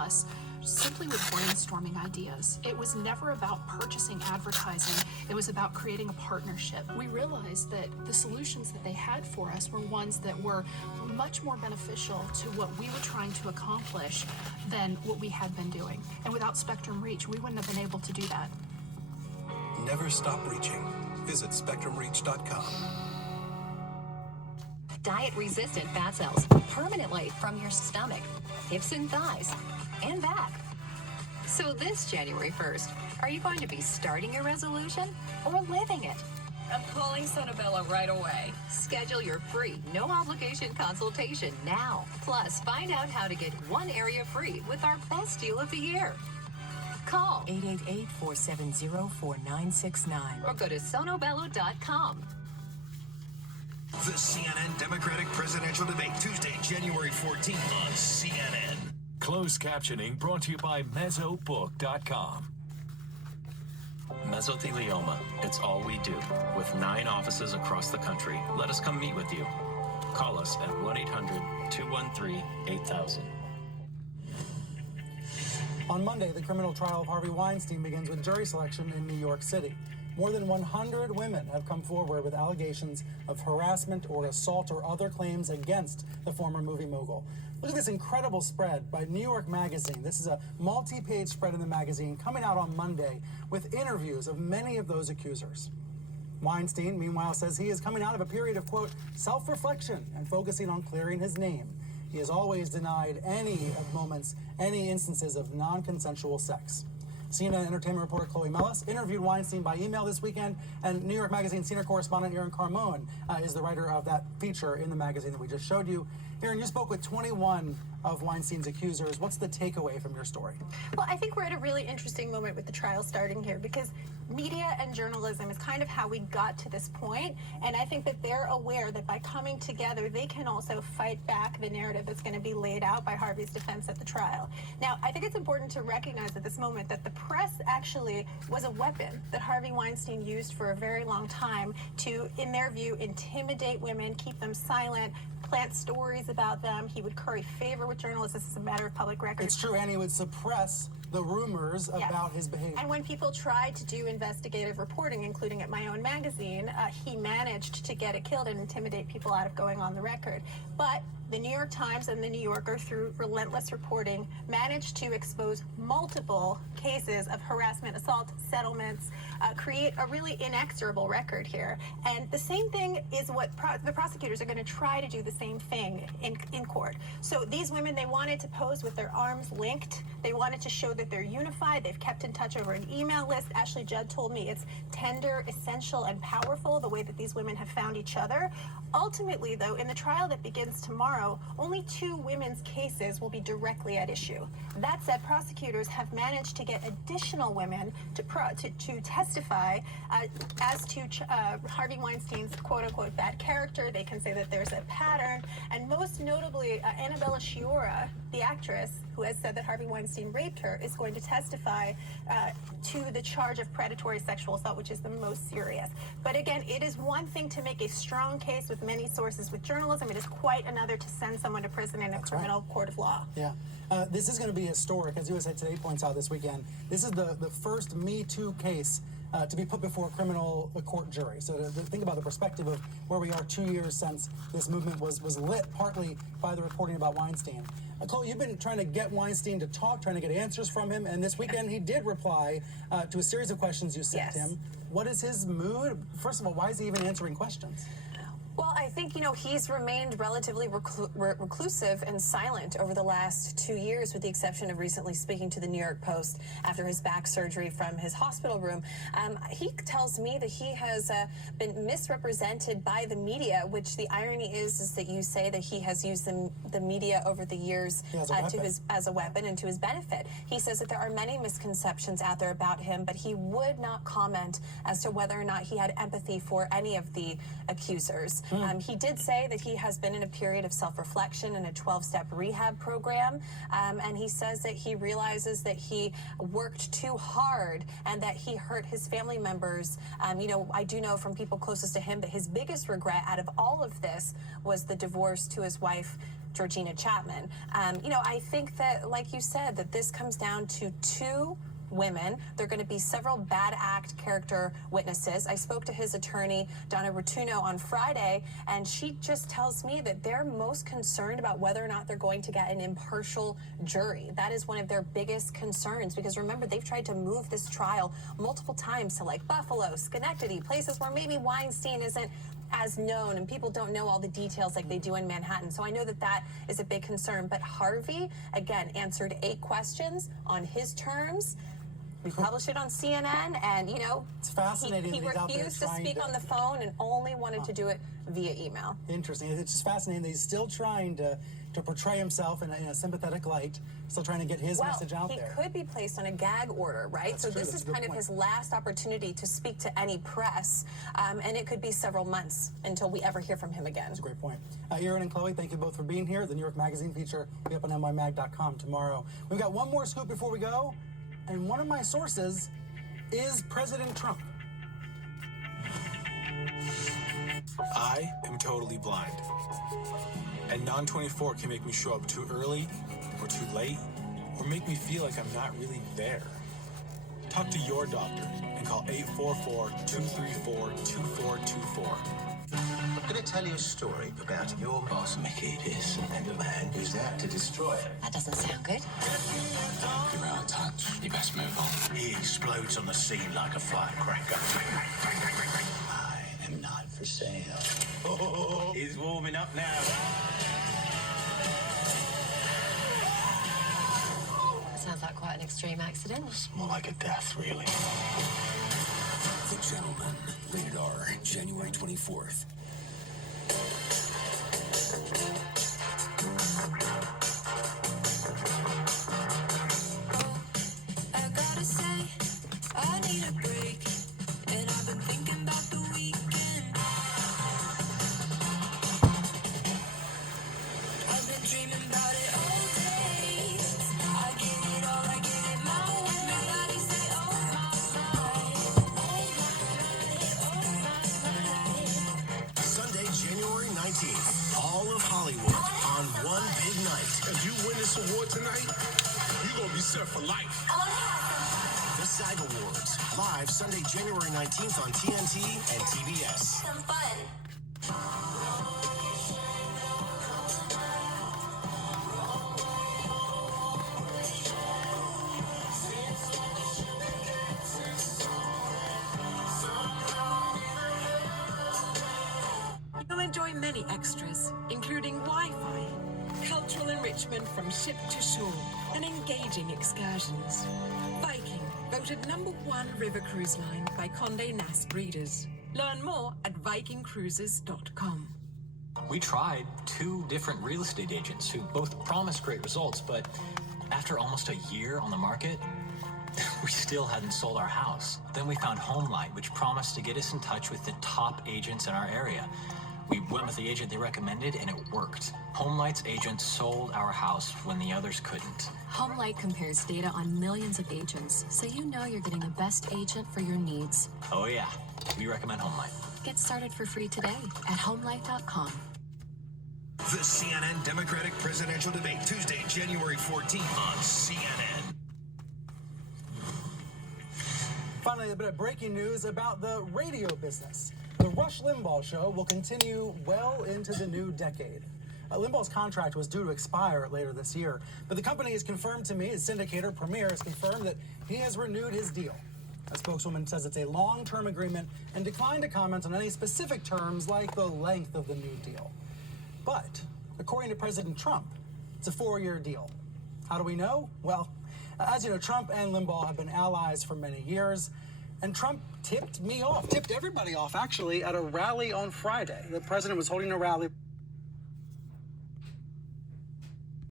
us simply with brainstorming ideas. It was never about purchasing advertising. It was about creating a partnership. We realized that the solutions that they had for us were ones that were much more beneficial to what we were trying to accomplish than what we had been doing. And without Spectrum Reach, we wouldn't have been able to do that. Never stop reaching. Visit SpectrumReach.com. Diet-resistant fat cells permanently from your stomach, hips and thighs, and back. So this January 1st, are you going to be starting your resolution or living it? I'm calling Sonobello right away. Schedule your free, no-obligation consultation now. Plus, find out how to get one area free with our best deal of the year. Call 888-470-4969 or go to sonobello.com. The CNN Democratic presidential debate, Tuesday, January 14th on CNN. Closed captioning brought to you by Mesobook.com. Mesothelioma, it's all we do. With 9 offices across the country, let us come meet with you. Call us at 1-800-213-8000. On Monday, the criminal trial of Harvey Weinstein begins with jury selection in New York City. More than 100 women have come forward with allegations of harassment or assault or other claims against the former movie mogul. Look at this incredible spread by New York Magazine. This is a multi-page spread in the magazine coming out on Monday with interviews of many of those accusers. Weinstein, meanwhile, says he is coming out of a period of, quote, self-reflection and focusing on clearing his name. He has always denied any instances of non-consensual sex. CNN entertainment reporter Chloe Mellis interviewed Weinstein by email this weekend, and New York Magazine senior correspondent Erin Carmone is the writer of that feature in the magazine that we just showed you. Erin, you spoke with 21 of Weinstein's accusers. What's the takeaway from your story? Well, I think we're at a really interesting moment with the trial starting here, because media and journalism is kind of how we got to this point, and I think that they're aware that by coming together, they can also fight back the narrative that's going to be laid out by Harvey's defense at the trial. Now, I think it's important to recognize at this moment that the press actually was a weapon that Harvey Weinstein used for a very long time to, in their view, intimidate women, keep them silent, plant stories about them. He would curry favor with journalists. This is a matter of public record. It's true, and he would suppress the rumors about his behavior. And when people tried to do investigative reporting, including at my own magazine, he managed to get it killed and intimidate people out of going on the record. But the New York Times and the New Yorker, through relentless reporting, managed to expose multiple cases of harassment, assault, settlements, create a really inexorable record here. And the same thing is what the prosecutors are going to try to do the same thing in court. So these women, they wanted to pose with their arms linked. They wanted to show that they're unified. They've kept in touch over an email list. Ashley Judd told me it's tender, essential, and powerful, the way that these women have found each other. Ultimately, though, in the trial that begins tomorrow, only 2 women's cases will be directly at issue. That said, prosecutors have managed to get additional women to testify as to Harvey Weinstein's quote-unquote bad character. They can say that there's a pattern, and most notably, Annabella Sciorra, the actress who has said that Harvey Weinstein raped her, is going to testify to the charge of predatory sexual assault, which is the most serious. But again, it is one thing to make a strong case with many sources with journalism. It is quite another to send someone to prison in a criminal court of law. Yeah. This is going to be historic, as USA Today points out this weekend. This is the first Me Too case to be put before a criminal court jury. So to think about the perspective of where we are 2 years since this movement was lit partly by the reporting about Weinstein. Chloe, you've been trying to get Weinstein to talk, trying to get answers from him, and this weekend he did reply to a series of questions you sent him. What is his mood? First of all, why is he even answering questions? Well, I think, he's remained relatively reclusive and silent over the last 2 years, with the exception of recently speaking to the New York Post after his back surgery from his hospital room. He tells me that he has been misrepresented by the media, which the irony is that you say that he has used the media over the years as a weapon and to his benefit. He says that there are many misconceptions out there about him, but he would not comment as to whether or not he had empathy for any of the accusers. He did say that he has been in a period of self-reflection and a 12-step rehab program, and he says that he realizes that he worked too hard and that he hurt his family members. I do know from people closest to him that his biggest regret out of all of this was the divorce to his wife Georgina Chapman. I think that, like you said, that this comes down to two women. There are going to be several bad act character witnesses. I spoke to his attorney, Donna Rotuno, on Friday, and she just tells me that they're most concerned about whether or not they're going to get an impartial jury. That is one of their biggest concerns, because remember, they've tried to move this trial multiple times to like Buffalo, Schenectady, places where maybe Weinstein isn't as known and people don't know all the details like they do in Manhattan. So I know that that is a big concern. But Harvey, again, answered 8 questions on his terms. We published it on CNN, and, it's fascinating. He that he's out there refused to trying speak on the phone and only wanted to do it via email. Interesting. It's just fascinating that he's still trying to portray himself in a sympathetic light, still trying to get his message out there. He could be placed on a gag order, right? That's so true. this That's is a good kind of point. his last opportunity to speak to any press, and it could be several months until we ever hear from him again. That's a great point. Aaron and Chloe, thank you both for being here. The New York Magazine feature will be up on nymag.com tomorrow. We've got one more scoop before we go, and one of my sources is President Trump. I am totally blind. And Non-24 can make me show up too early or too late, or make me feel like I'm not really there. Talk to your doctor and call 844-234-2424. I'm going to tell you a story about your boss, Mickey Pearson, and the man who's out to destroy it. That doesn't sound good. You're out of touch. You best move on. He explodes on the scene like a firecracker. I am not for sale. Oh, he's warming up now. Sounds like quite an extreme accident. It's more like a death, really. The Gentleman, rated R, January 24th. I gotta say, I need a break, and I've been thinking about the weekend. I've been dreaming about it all day. I get it all, I get it my way. Everybody say, oh my, Sunday, January 19th. All of Hollywood on one big night. If you win this award tonight, you're going to be set for life. The SAG Awards. Live Sunday, January 19th on TNT and TBS. some fun. You'll enjoy many extras, including Wi-Fi, cultural enrichment from ship to shore, and engaging excursions. Viking, voted #1 river cruise line by Condé Nast readers. Learn more at vikingcruises.com. We tried 2 different real estate agents who both promised great results, but after almost a year on the market, we still hadn't sold our house. Then we found HomeLight, which promised to get us in touch with the top agents in our area. We went with the agent they recommended, and it worked. HomeLight's agents sold our house when the others couldn't. HomeLight compares data on millions of agents, so you know you're getting the best agent for your needs. Oh yeah, we recommend HomeLight. Get started for free today at homelight.com. The CNN Democratic presidential debate, Tuesday, January 14th on CNN. Finally, a bit of breaking news about the radio business. The Rush Limbaugh Show will continue well into the new decade. Limbaugh's contract was due to expire later this year, but the company has confirmed to me, his syndicator, Premiere, has confirmed that he has renewed his deal. A spokeswoman says it's a long-term agreement and declined to comment on any specific terms like the length of the new deal. But, according to President Trump, it's a 4-year deal. How do we know? Well, as you know, Trump and Limbaugh have been allies for many years, and Trump tipped everybody off, actually, at a rally on Friday. The president was holding a rally